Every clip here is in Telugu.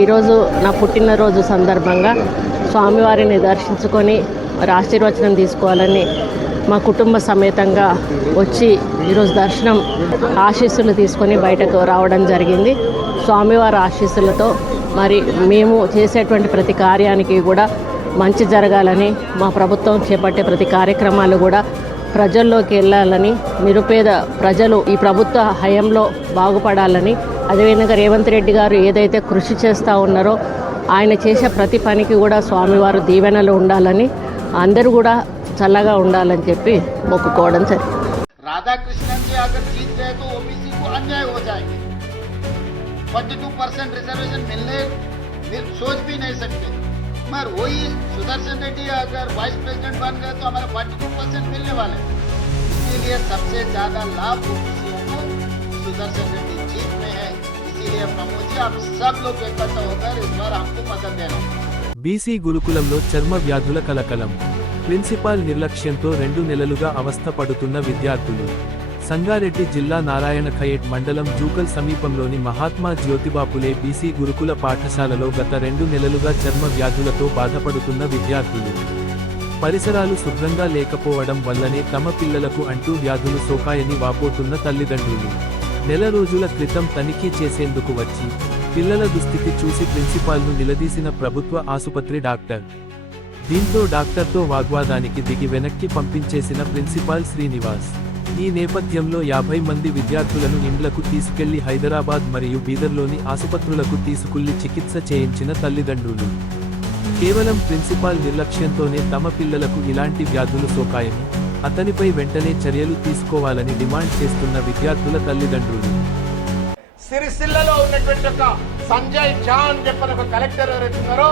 ఈరోజు నా పుట్టినరోజు సందర్భంగా స్వామివారిని దర్శించుకొని మరి ఆశీర్వచనం తీసుకోవాలని మా కుటుంబ సమేతంగా వచ్చి ఈరోజు దర్శనం ఆశీస్సులు తీసుకొని బయటకు రావడం జరిగింది. స్వామివారి ఆశీస్సులతో మరి మేము చేసేటువంటి ప్రతి కార్యానికి కూడా మంచి జరగాలని, మా ప్రభుత్వం చేపట్టే ప్రతి కార్యక్రమాలు కూడా ప్రజల్లోకి వెళ్ళాలని, నిరుపేద ప్రజలు ఈ ప్రభుత్వ హయంలో బాగుపడాలని, అదేవిధంగా రేవంత్ రెడ్డి గారు ఏదైతే కృషి చేస్తూ ఉన్నారో ఆయన చేసే ప్రతి పనికి కూడా స్వామివారు దీవెనలు ఉండాలని, అందరూ కూడా చల్లగా ఉండాలని చెప్పి మొక్కుకోవడం జరిగింది. राधाकृष्णन जी अगर जीत गए तो ओबीसी को अन्याय हो जाएंगे। 42% रिजर्वेशन मिलने सोच भी नहीं सकते, मगर वही सुदर्शन रेड्डी अगर वाइस प्रेसिडेंट बन गए तो हमारा 42% मिलने वाले। इसीलिए सबसे ज्यादा लाभ ओबीसी को सुदर्शन रेड्डी जीत में है। इसीलिए प्रमोद जी आप सब लोग इकट्ठा होकर इस बार हमको मदद देना। బీసీ గురుకులంలో చర్మ వ్యాధుల కలకలం. ప్రిన్సిపాల్ నిర్లక్ష్యంతో 2 నెలలుగా అవస్థ పడుతున్న విద్యార్థులు. సంగారెడ్డి జిల్లా నారాయణ ఖయేట్ మండలం జూకల్ సమీపంలోని మహాత్మా జ్యోతిబాపులే బీసీ గురుకుల పాఠశాలలో గత 2 నెలలుగా చర్మ వ్యాధులతో బాధపడుతున్న విద్యార్థులు. పరిసరాలు శుభ్రంగా లేకపోవడం వల్లనే తమ పిల్లలకు అంటూ వ్యాధులు సోకాయని వాపోతున్న తల్లిదండ్రులు. నెల రోజుల క్రితం తనిఖీ చేసేందుకు వచ్చి పిల్లల దుస్థితి చూసి ప్రిన్సిపాల్ను నిలదీసిన ప్రభుత్వ ఆసుపత్రి డాక్టర్. దీంతో డాక్టర్తో వాగ్వాదానికి దిగి వెనక్కి పంపించేసిన ప్రిన్సిపాల్ శ్రీనివాస్. ఈ నేపథ్యంలో 50 మంది విద్యార్థులను ఇండ్లకు తీసుకెళ్లి హైదరాబాద్ మరియు బీదర్లోని ఆసుపత్రులకు తీసుకెళ్లి చికిత్స చేయించిన తల్లిదండ్రులు. కేవలం ప్రిన్సిపాల్ నిర్లక్ష్యంతోనే తమ పిల్లలకు ఇలాంటి వ్యాధులు సోకాయని, అతనిపై వెంటనే చర్యలు తీసుకోవాలని డిమాండ్ చేస్తున్న విద్యార్థుల తల్లిదండ్రులు. సిరిసిల్లలో ఉన్నటువంటి ఒక సంజయ్ జాన్ చెప్పిన ఒక కలెక్టర్ ఎవరైతే ఉన్నారో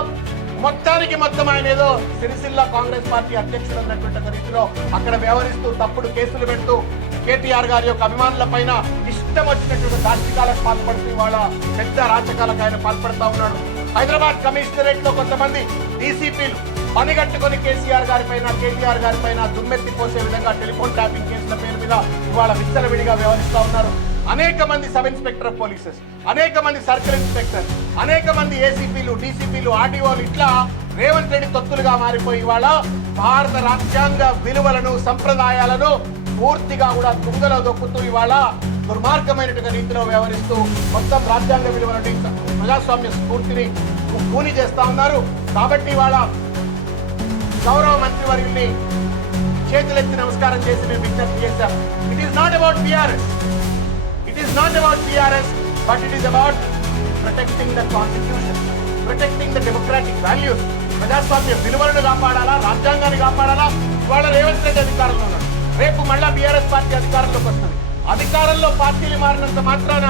మొత్తం ఆయన ఏదో సిరిసిల్ల కాంగ్రెస్ పార్టీ అధ్యక్షుడు అన్నటువంటి రీతిలో అక్కడ వ్యవహరిస్తూ తప్పుడు కేసులు పెడుతూ కేటీఆర్ గారి యొక్క అభిమానుల పైన ఇష్టం వచ్చినటువంటి దాష్టికాలకు పాల్పడుతూ ఇవాళ పెద్ద రాజకాలకు ఆయన పాల్పడుతూ ఉన్నాడు. హైదరాబాద్ కమిషనరేట్ లో కొంతమంది డీసీపీలు పనిగట్టుకుని కేసీఆర్ గారి పైన కేటీఆర్ గారి పైన దుమ్మెత్తి పోసే విధంగా టెలిఫోన్ ట్యాపింగ్ కేసుల పేరు మీద ఇవాళ విచ్చలవిడిగా వ్యవహరిస్తూ ఉన్నారు. అనేక మంది సబ్ ఇన్స్పెక్టర్ ఆఫ్ పోలీసెస్, అనేక మంది సర్కిల్ ఇన్స్పెక్టర్, అనేక మంది ఏసీపీలు, డీసీపీలు, ఆర్డీఓలు ఇట్లా రేవంత్ రెడ్డి తొత్తులుగా మారిపోయి ఇవాళ భారత రాజ్యాంగ విలువలను సంప్రదాయాలను పూర్తిగా కూడా తుంగలో దొక్కుతూ ఇవాళ దుర్మార్గమైనటువంటి రీతిలో వ్యవహరిస్తూ మొత్తం రాజ్యాంగ విలువలని ప్రజాస్వామ్య స్ఫూర్తిని కూని చేస్తా ఉన్నారు. కాబట్టి ఇవాళ గౌరవ మంత్రి వర్యుల్ని చేతులెత్తి నమస్కారం చేసి మేము విజ్ఞప్తి చేశాం. It is not about BRS, it is not about PRS, but it is about protecting the constitution, protecting the democratic values. ప్రజాస్వామ్య విలువలను కాపాడాలా, రాజ్యాంగాన్ని కాపాడాలా. ఇవాళ రేవంత్ రెడ్డి అధికారంలో ఉన్నాడు, రేపు మళ్ళా బీఆర్ఎస్ పార్టీ అధికారంలోకి వస్తుంది. అధికారంలో పార్టీలు మారినంత మాత్రాన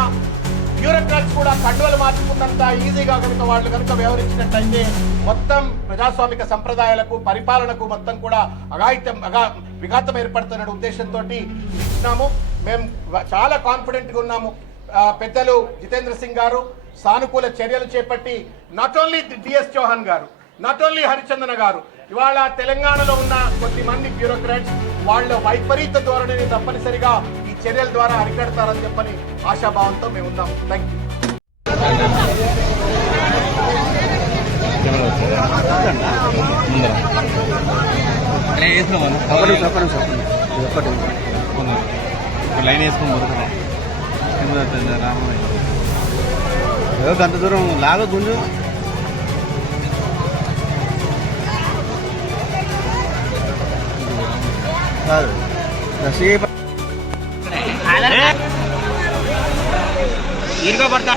బ్యూరోక్రాట్స్ కూడా కండువలు మార్చుకున్నంత ఈజీగా కనుక వాళ్ళు కనుక వ్యవహరించినట్టయితే మొత్తం ప్రజాస్వామిక సంప్రదాయాలకు పరిపాలనకు మొత్తం కూడా విఘాతం ఏర్పడుతున్న ఉద్దేశంతో ఇచ్చినాము. మేము చాలా కాన్ఫిడెంట్గా ఉన్నాము. పెద్దలు జితేంద్ర సింగ్ గారు సానుకూల చర్యలు చేపట్టి నాట్ ఓన్లీ డిఎస్ చౌహాన్ గారు, నాట్ ఓన్లీ హరిచందన గారు, ఇవాళ తెలంగాణలో ఉన్న కొద్దిమంది బ్యూరోక్రాట్స్ వాళ్ళ వైపరీత ధోరణిని తప్పనిసరిగా ఈ చర్యల ద్వారా అరికడతారని చెప్పని ఆశాభావంతో మేము ఉన్నాం. Thank you. లైన్ వేసుకుని రామయ్య అంత దూరం లాగ గుంజు కాదు ఇరుగా పడతా